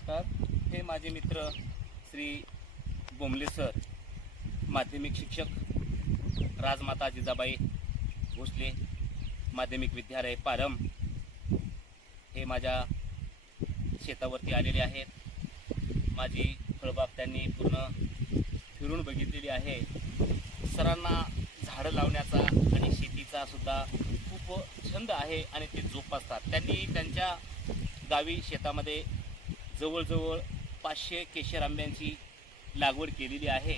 नमस्कार. हे माझे मित्र श्री बोंबले सर माध्यमिक शिक्षक राजमाता जिजाबाई भोसले माध्यमिक विद्यालय पारम हे माझ्या शेतावरती आलेले आहेत. माझी फळबाग त्यांनी पूर्ण फिरून बघितलेली आहे. सरांना झाडं लावण्याचा आणि शेतीचा सुद्धा खूप छंद आहे आणि ते जोपासतात. त्यांनी त्यांच्या गावी शेतामध्ये जवळजवळ पाचशे केशर आंब्यांची लागवड केलेली आहे.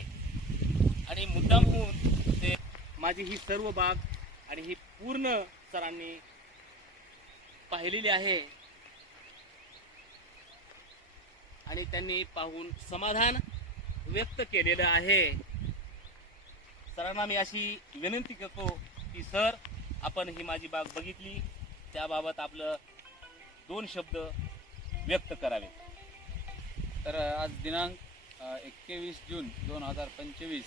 आणि मुद्दाम होऊन ते माझी ही सर्व बाग आणि ही पूर्ण सरांनी पाहिलेली आहे. आणि त्यांनी पाहून समाधान व्यक्त केलेलं आहे. सरांना मी अशी विनंती करतो की सर आपण ही माझी बाग बघितली. त्याबाबत आपलं दोन शब्द व्यक्त करावे तर आज दिनांक एक्केवीस जून दोन हजार पंचवीस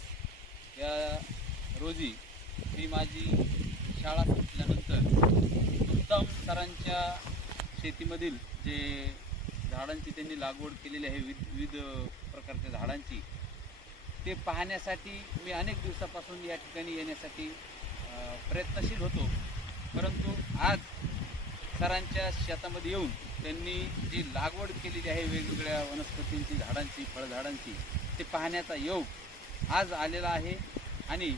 या रोजी मी माझी शाळा सुटल्यानंतर उत्तम सरांच्या शेतीमधील जे झाडांची त्यांनी लागवड केलेली आहे विविध विविध प्रकारच्या झाडांची ते पाहण्यासाठी मी अनेक दिवसापासून या ठिकाणी येण्यासाठी प्रयत्नशील होतो. परंतु आज सरांच्या शेतामध्ये येऊन त्यांनी जी लागवड केलेली आहे वेगवेगळ्या वनस्पतींची झाडांची फळझाडांची ते पाहण्याचा योग आज आलेला आहे. आणि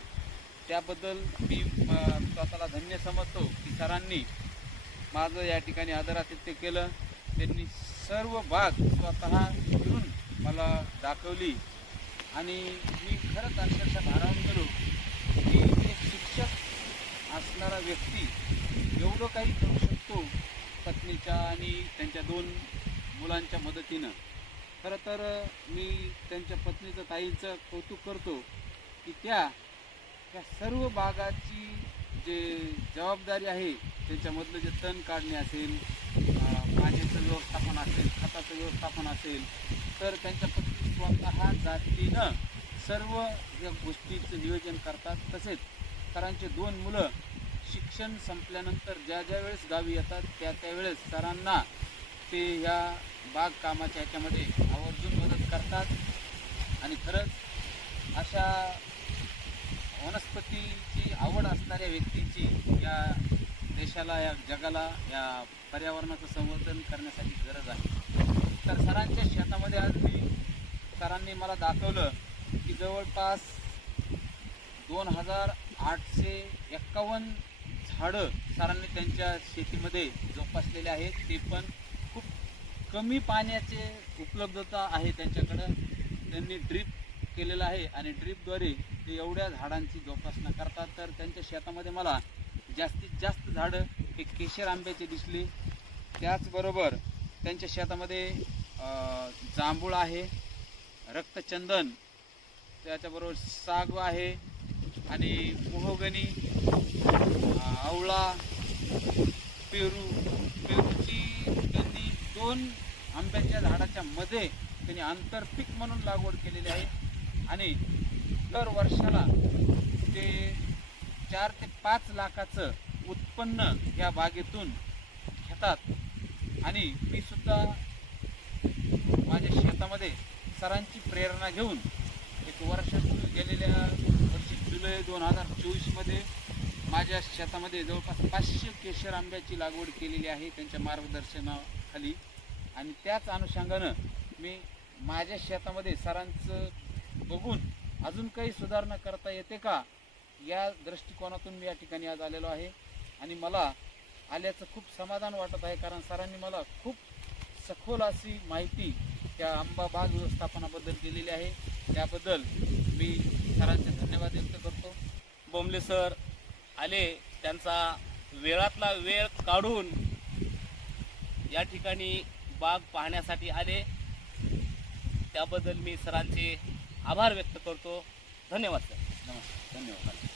त्याबद्दल मी स्वतःला धन्य समजतो की सरांनी माझं या ठिकाणी आदरातिथ्य केलं. त्यांनी सर्व बाग स्वतः फिरून मला दाखवली. आणि मी खरंच अक्षरशः भारावून करू की एक शिक्षक असणारा व्यक्ती एवढं काही करू शकतो पत्नीच्या आणि त्यांच्या दोन मुलांच्या मदतीनं. खरं तर मी त्यांच्या पत्नीचं ताईंचं कौतुक करतो की त्या त्या सर्व बागाची जे जबाबदारी आहे त्याच्यामधलं जे तण काढणे असेल पाण्याचं व्यवस्थापन असेल खताचं व्यवस्थापन असेल तर त्यांच्या पत्नी स्वतः जातीनं सर्व या गोष्टीचं नियोजन करतात तसेच सरांचे दोन मुलं शिक्षण संपल्यानंतर ज्या ज्या वेळेस गावी येतात त्या त्यावेळेस सरांना ते ह्या बागकामाच्या ह्याच्यामध्ये आवर्जून मदत करतात. आणि खरंच अशा वनस्पतीची आवड असणाऱ्या व्यक्तीची या देशाला या जगाला या पर्यावरणाचं संवर्धन करण्यासाठी गरज आहे. तर सरांच्या शेतामध्ये आज मी सरांनी मला दाखवलं की जवळपास दोन हजार आठशे एक्कावन्न झाडं सरांनी त्यांच्या शेतीमध्ये जोपासलेले आहेत. ते पण खूप कमी पाण्याचे उपलब्धता आहे त्यांच्याकडं. त्यांनी ड्रीप केलेलं आहे आणि ड्रीपद्वारे ते एवढ्या झाडांची जोपासना करतात. तर त्यांच्या शेतामध्ये मला जास्तीत जास्त झाडं हे केशर आंब्याचे दिसले. त्याचबरोबर त्यांच्या शेतामध्ये जांभूळ आहे रक्तचंदन त्याच्याबरोबर साग आहे आणि मोहगणी आवळा पेरू पेरूची त्यांनी दोन आंब्याच्या झाडाच्या मध्ये त्यांनी आंतरपीक म्हणून लागवड केलेली आहे. आणि दर वर्षाला ते चार ते पाच लाखाचं उत्पन्न या बागेतून घेतात. आणि मी सुद्धा माझ्या शेतामध्ये सरांची प्रेरणा घेऊन एक वर्षातून गेलेल्या वर्षी जुलै दोन हजार चोवीसमध्ये माझ्या शेतामध्ये जवळपास पाचशे केशर आंब्याची लागवड केलेली आहे त्यांच्या मार्गदर्शनाखाली. आणि त्याच अनुषंगानं मी माझ्या शेतामध्ये सरांचं बघून अजून काही सुधारणा करता येते का या दृष्टिकोनातून मी या ठिकाणी आज आलेलो आहे. आणि मला आल्याचं खूप समाधान वाटत आहे कारण सरांनी मला खूप सखोल अशी माहिती त्या आंबा बाग व्यवस्थापनाबद्दल दिलेली आहे. त्याबद्दल मी सरांचे धन्यवाद व्यक्त करतो. बोंबले सर आले त्यांचा वेळातला वेळ काढून या ठिकाणी बाग पाहण्यासाठी आले. त्याबद्दल मी सरांचे आभार व्यक्त करतो. धन्यवाद सर. नमस्कार. धन्यवाद.